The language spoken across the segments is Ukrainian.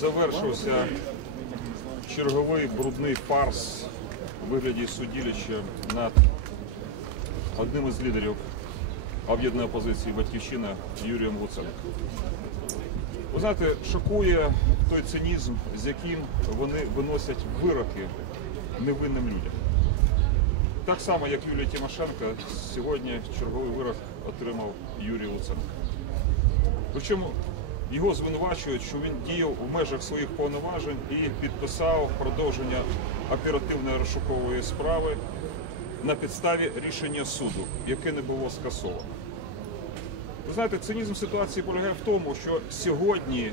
завершився черговий брудний фарс у вигляді судилища над одним із лідерів об'єднаної опозиції Батьківщина Юрієм Луценко. Ви знаєте, шокує той цинізм, з яким вони виносять вироки невинним людям. Так само, як Юлія Тимошенко, сьогодні черговий вирок отримав Юрій Луценко. Причому його звинувачують, що він діяв у межах своїх повноважень і підписав продовження оперативної розшукової справи на підставі рішення суду, яке не було скасовано. Ви знаєте, цинізм ситуації полягає в тому, що сьогодні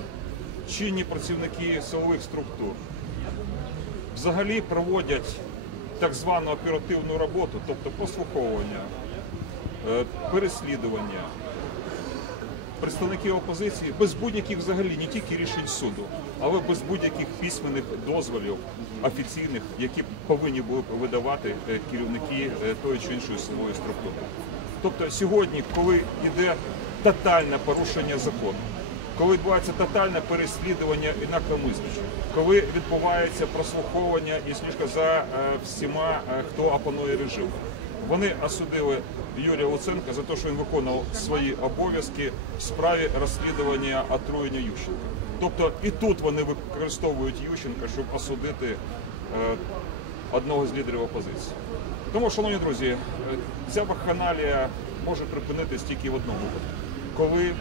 чинні працівники силових структур взагалі проводять так звану оперативну роботу, тобто прослуховування, е, переслідування, представників опозиції без будь-яких взагалі не тільки рішень суду, але без будь-яких письменних дозволів офіційних, які повинні були б видавати е, керівники е, тої чи іншої силової структури. Тобто сьогодні, коли йде тотальне порушення закону, коли відбувається тотальне переслідування інакомислячих, коли відбувається прослуховування і слідка за е, всіма, хто опанує режим. Вони осудили Юрія Луценка за те, що він виконував свої обов'язки в справі розслідування отруєння Ющенка. Тобто і тут вони використовують Ющенка, щоб осудити е, одного з лідерів опозиції. Тому, шановні друзі, е, ця вакханалія може припинитись тільки в одному коли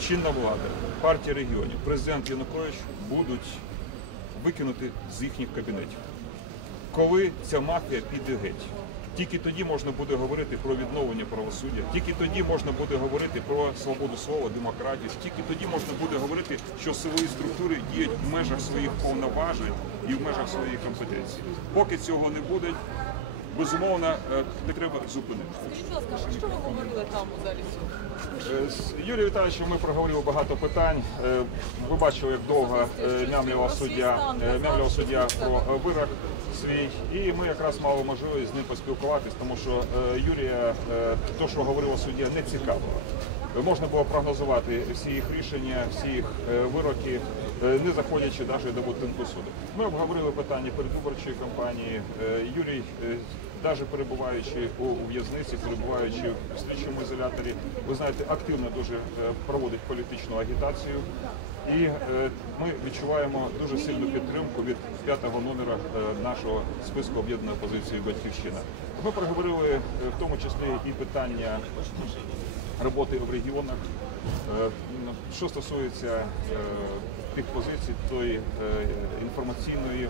чинна влада, партія регіонів, президент Янукович будуть викинути з їхніх кабінетів. Коли ця мафія піде геть, тільки тоді можна буде говорити про відновлення правосуддя, тільки тоді можна буде говорити про свободу слова, демократію, тільки тоді можна буде говорити, що силові структури діють в межах своїх повноважень і в межах своєї компетенції. Поки цього не буде, безумовно, е, не треба зупинити. Скажіть, будь ласка, що ви говорили там у залі? Е, З Юрієм Віталійовичем ми проговорили багато питань. Е, Ви бачили, як довго мямлював суддя, мямлював суддя про вирок свій. І ми якраз мали можливість з ним поспілкуватись, тому що Юрія, то, що говорила суддя, не цікавило. Можна було прогнозувати всі їх рішення, всі їх вироки, не заходячи навіть до будинку суду. Ми обговорили питання передвиборчої кампанії. Юрій, навіть перебуваючи у в'язниці, перебуваючи в слідчому ізоляторі, ви знаєте, активно дуже е, проводить політичну агітацію. І е, ми відчуваємо дуже сильну підтримку від п'ятого номера е, нашого списку об'єднаної опозиції Батьківщина. Ми проговорили в тому числі і питання роботи в регіонах. Е, Що стосується тих позицій, тої інформаційної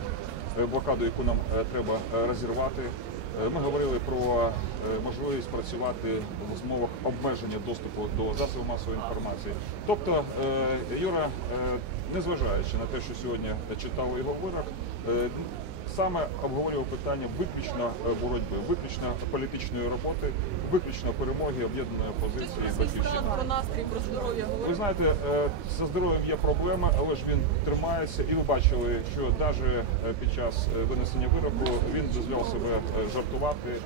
блокади, яку нам треба розірвати. Е, Ми говорили про е, можливість працювати в умовах обмеження доступу до засобів масової інформації. Тобто е, Юра, незважаючи на те, що сьогодні читав його вирок, саме обговорював питання виключно е, боротьби, виключно політичної роботи, виключно перемоги об'єднаної опозиції Хтось батьківщини. про настрій, про здоров'я Ви знаєте, е, зі здоров'ям є проблема, але ж він тримається. І ви бачили, що навіть під час е, винесення вироку він дозволяв себе е, жартувати, е,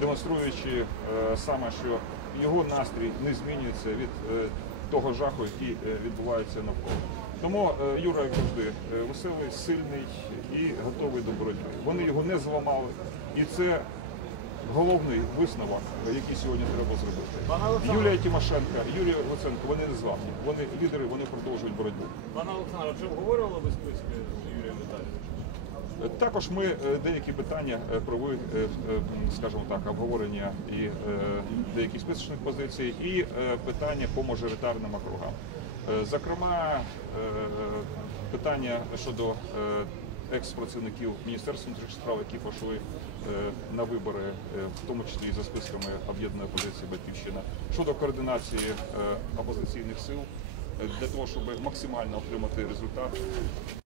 демонструючи е, саме, що його настрій не змінюється від е, того жаху, який е, відбувається навколо. Тому е, Юра, як завжди, е, веселий, сильний і готовий до боротьби. Вони його не зламали, і це головний висновок, який сьогодні треба зробити. Юлія Тимошенко, Юрій Луценко, вони не зламні. Вони лідери, вони продовжують боротьбу. Пане Олександре, чи обговорювали ви списки з Юрієм Віталійовичем? Е, Також ми деякі питання провели, скажімо так, обговорення і деяких списочних позицій, і питання по мажоритарним округам. Е, Зокрема, е, питання щодо е, екс-працівників Міністерства внутрішніх справ, які пішли на вибори, в тому числі і за списками об'єднаної опозиції Батьківщина, щодо координації опозиційних сил для того, щоб максимально отримати результат.